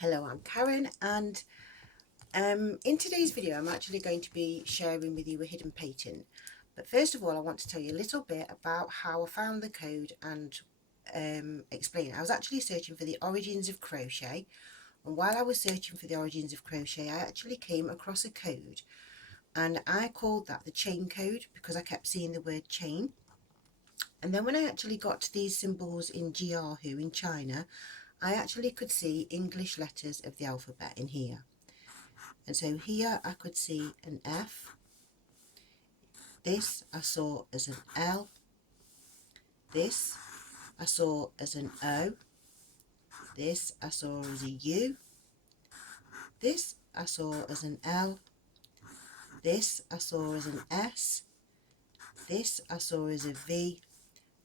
Hello, I'm Karen, and in today's video I'm actually going to be sharing with you a hidden patent. But first of all, I want to tell you a little bit about how I found the code and explain it. I was actually searching for the origins of crochet, and while I was searching for the origins of crochet I actually came across a code, and I called that the chain code because I kept seeing the word chain. And then when I actually got to these symbols in Jiahu in China, I actually could see English letters of the alphabet in here. And so here I could see an F, this I saw as an L, this I saw as an O, this I saw as a U, this I saw as an L, this I saw as an S, this I saw as a V,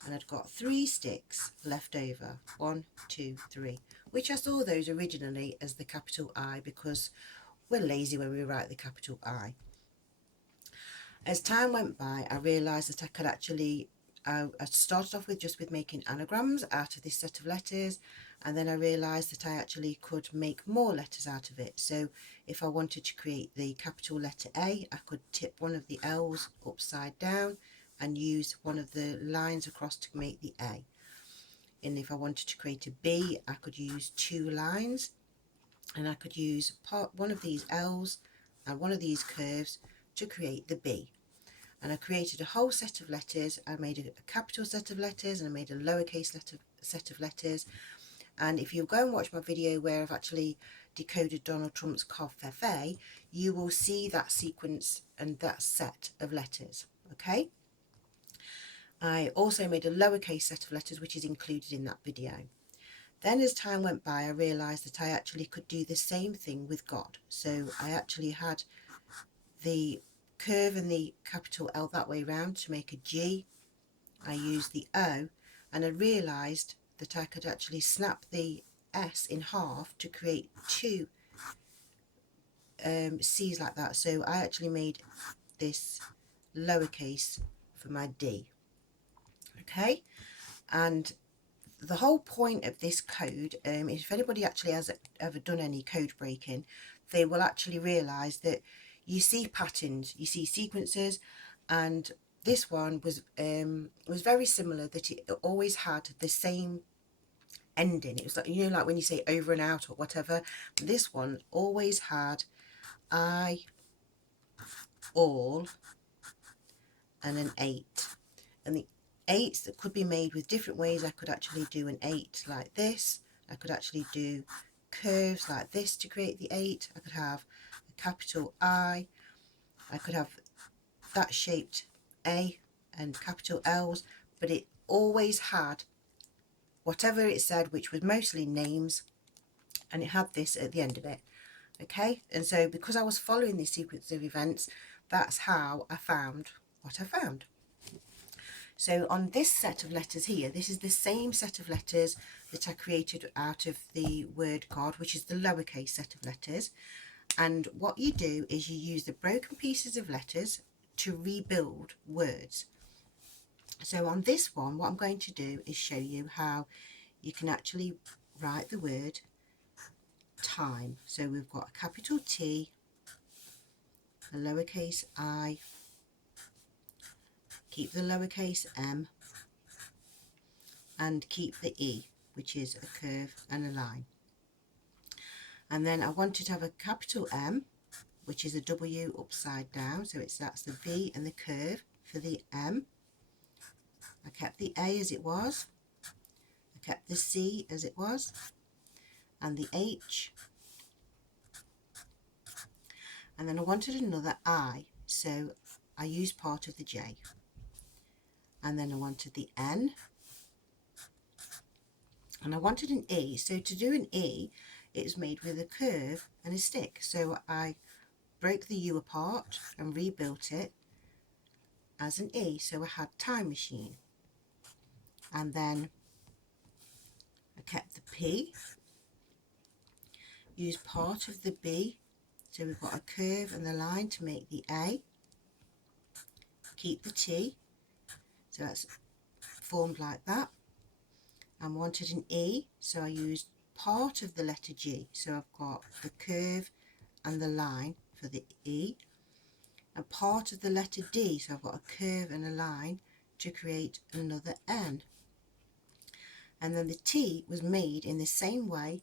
and I'd got 3 sticks left over, 1, 2, 3, which I saw those originally as the capital I because we're lazy when we write the capital I. As time went by, I realised that I could actually, I started off with making anagrams out of this set of letters, and then I realised that I actually could make more letters out of it. So if I wanted to create the capital letter A, I could tip one of the L's upside down and use one of the lines across to make the A. And if I wanted to create a B, I could use 2 lines, and I could use one of these L's and one of these curves to create the B. And I created a whole set of letters. I made a capital set of letters and I made a lowercase set of letters. And if you go and watch my video where I've actually decoded Donald Trump's Cov Fefe, you will see that sequence and that set of letters. Okay. I also made a lowercase set of letters which is included in that video. Then as time went by, I realised that I actually could do the same thing with God. So I actually had the curve and the capital L that way round to make a G. I used the O, and I realised that I could actually snap the S in half to create 2 C's like that. So I actually made this lowercase for my D. Okay, and the whole point of this code, if anybody actually has ever done any code breaking, they will actually realise that you see patterns, you see sequences, and this one was very similar, that it always had the same ending. It was like, you know, like when you say over and out or whatever, this one always had I, all, and an 8. And the 8s that could be made with different ways. I could actually do an 8 like this. I could actually do curves like this to create the 8. I could have a capital I could have that shaped A and capital L's, but it always had whatever it said, which was mostly names, and it had this at the end of it. Okay, and so because I was following this sequence of events, that's how I found what I found. So on this set of letters here, this is the same set of letters that I created out of the word God, which is the lowercase set of letters. And what you do is you use the broken pieces of letters to rebuild words. So on this one, what I'm going to do is show you how you can actually write the word time. So we've got a capital T, a lowercase I, keep the lowercase m, and keep the E, which is a curve and a line. And then I wanted to have a capital M, which is a W upside down, so that's the V and the curve for the M. I kept the A as it was, I kept the C as it was, and the H, and then I wanted another I, so I used part of the J. And then I wanted the N, and I wanted an E. So to do an E, it's made with a curve and a stick. So I broke the U apart and rebuilt it as an E. So I had time machine. And then I kept the P, used part of the B. So we've got a curve and the line to make the A. Keep the T. So that's formed like that. I wanted an E, so I used part of the letter G. So I've got the curve and the line for the E, and part of the letter D, so I've got a curve and a line to create another N. And then the T was made in the same way,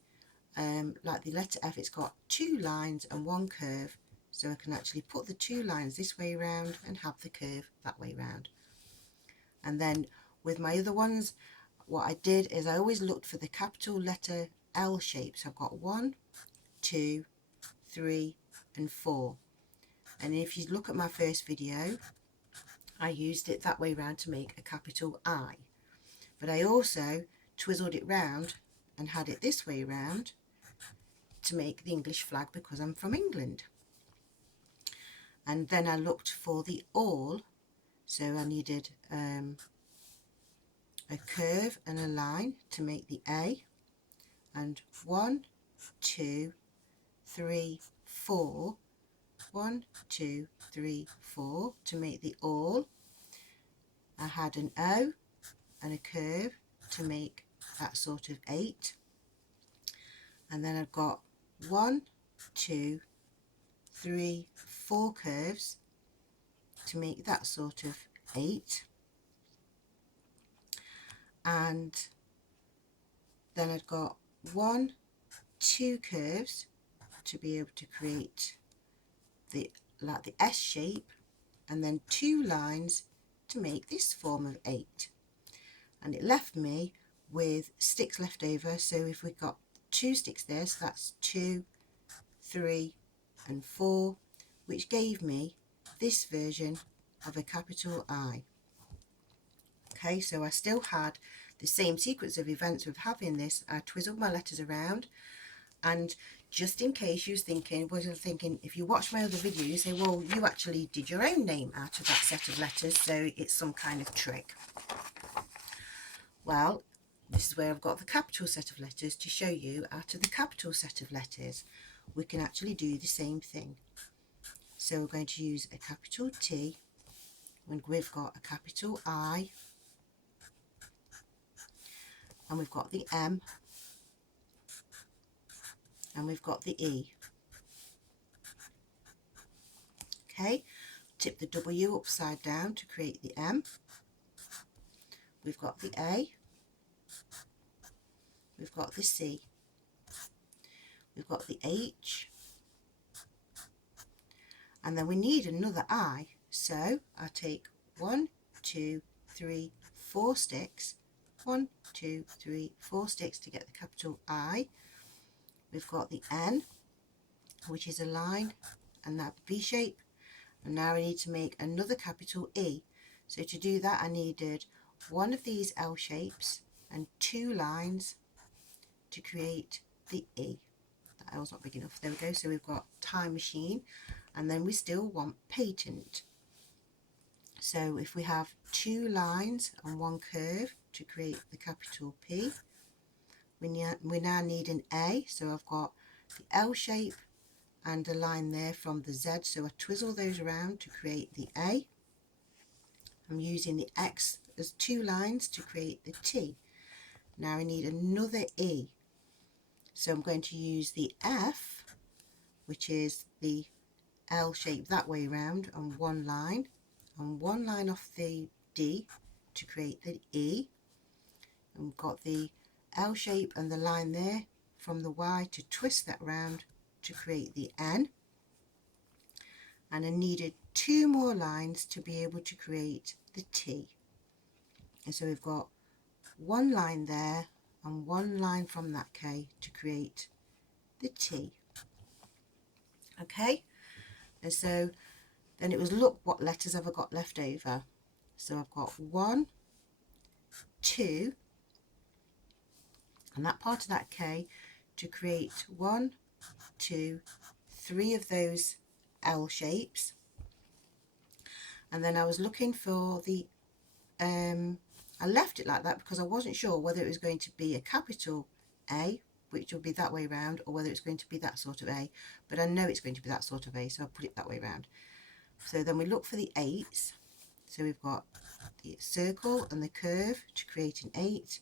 like the letter F. It's got 2 lines and 1 curve, so I can actually put the 2 lines this way round and have the curve that way round. And then with my other ones, what I did is I always looked for the capital letter L shape. So I've got 1, 2, 3 and 4. And if you look at my first video, I used it that way round to make a capital I. But I also twizzled it round and had it this way round to make the English flag, because I'm from England. And then I looked for the all, so I needed a curve and a line to make the A, and 1, 2, 3, 4, 1, 2, 3, 4 to make the all. I had an O and a curve to make that sort of 8, and then I've got 1, 2, 3, 4 curves to make that sort of 8, and then I've got 1, 2 curves to be able to create the S shape, and then 2 lines to make this form of 8. And it left me with sticks left over, so if we've got 2 sticks there, so that's 2, 3 and 4, which gave me this version of a capital I. Okay, so I still had the same sequence of events with having this. I twizzled my letters around, and just in case you was thinking, if you watch my other video, you say, well, you actually did your own name out of that set of letters, so it's some kind of trick. Well, this is where I've got the capital set of letters to show you out of the capital set of letters we can actually do the same thing. So we're going to use a capital T, and we've got a capital I, and we've got the M, and we've got the E. Okay, tip the W upside down to create the M. We've got the A, we've got the C, we've got the H, and then we need another I. So I take 1, 2, 3, 4 sticks, 1, 2, 3, 4 sticks to get the capital I. We've got the N, which is a line, and that V shape. And now I need to make another capital E. So to do that, I needed one of these L shapes and 2 lines to create the E. That L's not big enough. There we go. So we've got time machine, and then we still want patent. So if we have 2 lines and 1 curve to create the capital P, we now need an A. So I've got the L shape and a line there from the Z, so I twizzle those around to create the A. I'm using the X as 2 lines to create the T. Now I need another E, so I'm going to use the F, which is the L shape that way round, and 1 line, and 1 line off the D to create the E. And we've got the L shape and the line there from the Y to twist that round to create the N. And I needed 2 more lines to be able to create the T. And so we've got 1 line there and 1 line from that K to create the T. Okay, and so then it was, look, what letters have I got left over? So I've got 1, 2, and that part of that K to create 1, 2, 3 of those L shapes. And then I was looking for the I left it like that because I wasn't sure whether it was going to be a capital A, which would be that way round, or whether it's going to be that sort of A, but I know it's going to be that sort of A, so I'll put it that way round. So then we look for the 8s. So we've got the circle and the curve to create an 8.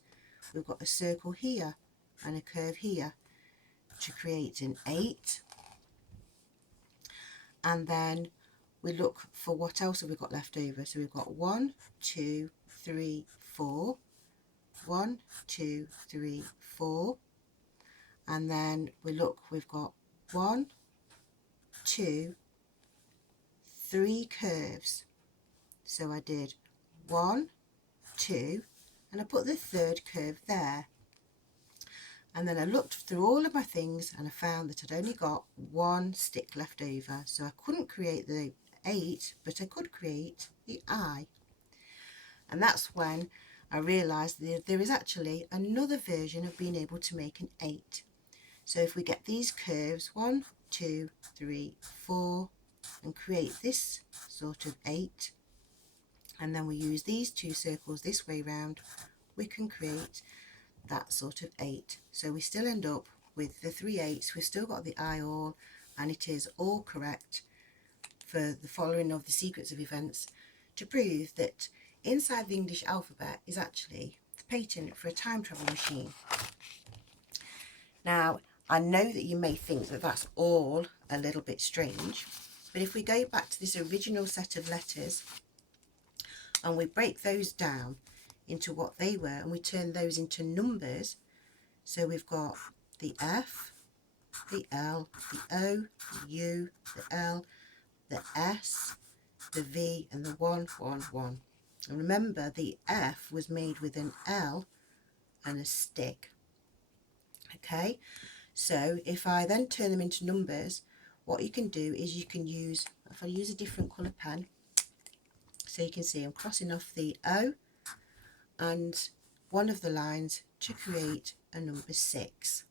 We've got a circle here and a curve here to create an 8. And then we look for what else have we got left over. So we've got 1, 2, 3, 4, 1, 2, 3, 4, and then we look, we've got 1, 2, 3 curves. So I did 1, 2, and I put the third curve there. And then I looked through all of my things and I found that I'd only got 1 stick left over. So I couldn't create the 8, but I could create the I. And that's when I realised that there is actually another version of being able to make an 8. So if we get these curves, 1, 2, 3, 4, and create this sort of 8, and then we use these 2 circles this way round, we can create that sort of 8. So we still end up with the 3 8s. We've still got the I all, and it is all correct for the following of the sequence of events to prove that inside the English alphabet is actually the patent for a time travel machine. Now, I know that you may think that that's all a little bit strange, but if we go back to this original set of letters and we break those down into what they were and we turn those into numbers, so we've got the F, the L, the O, the U, the L, the S, the V, and the 1, 1, 1. And remember, the F was made with an L and a stick. Okay, so if I then turn them into numbers, what you can do is you can use, if I use a different colour pen, so you can see I'm crossing off the O and one of the lines to create a number 6.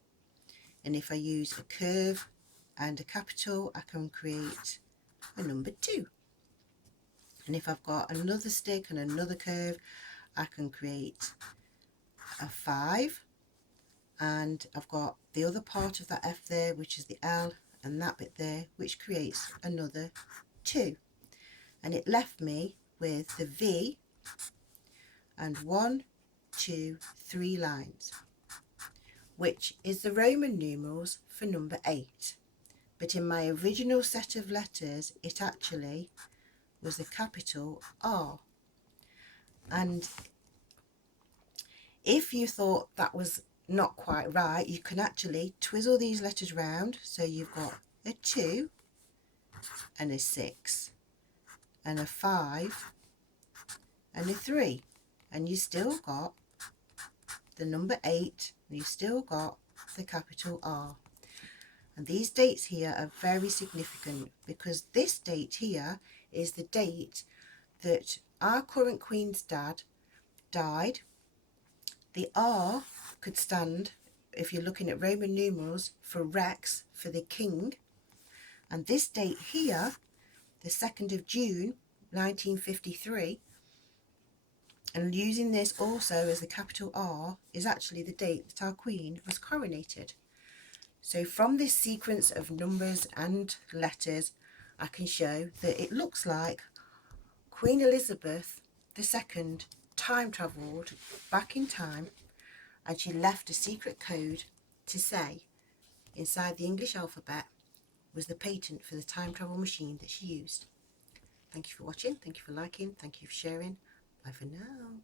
And if I use a curve and a capital, I can create a number 2. And if I've got another stick and another curve, I can create a 5. And I've got the other part of that F there, which is the L, and that bit there, which creates another 2. And it left me with the V and 1, 2, 3 lines, which is the Roman numerals for number 8. But in my original set of letters, it actually was a capital R. And if you thought that was not quite right, you can actually twizzle these letters round. So you've got a 2 and a 6 and a 5 and a 3, and you still got the number 8, and you still got the capital R. And these dates here are very significant because this date here is the date that our current Queen's dad died. The R could stand, if you're looking at Roman numerals, for Rex, for the king. And this date here, the 2nd of June 1953, and using this also as the capital R, is actually the date that our Queen was coronated. So from this sequence of numbers and letters, I can show that it looks like Queen Elizabeth II time travelled back in time, and she left a secret code to say inside the English alphabet was the patent for the time travel machine that she used. Thank you for watching, thank you for liking, thank you for sharing. Bye for now.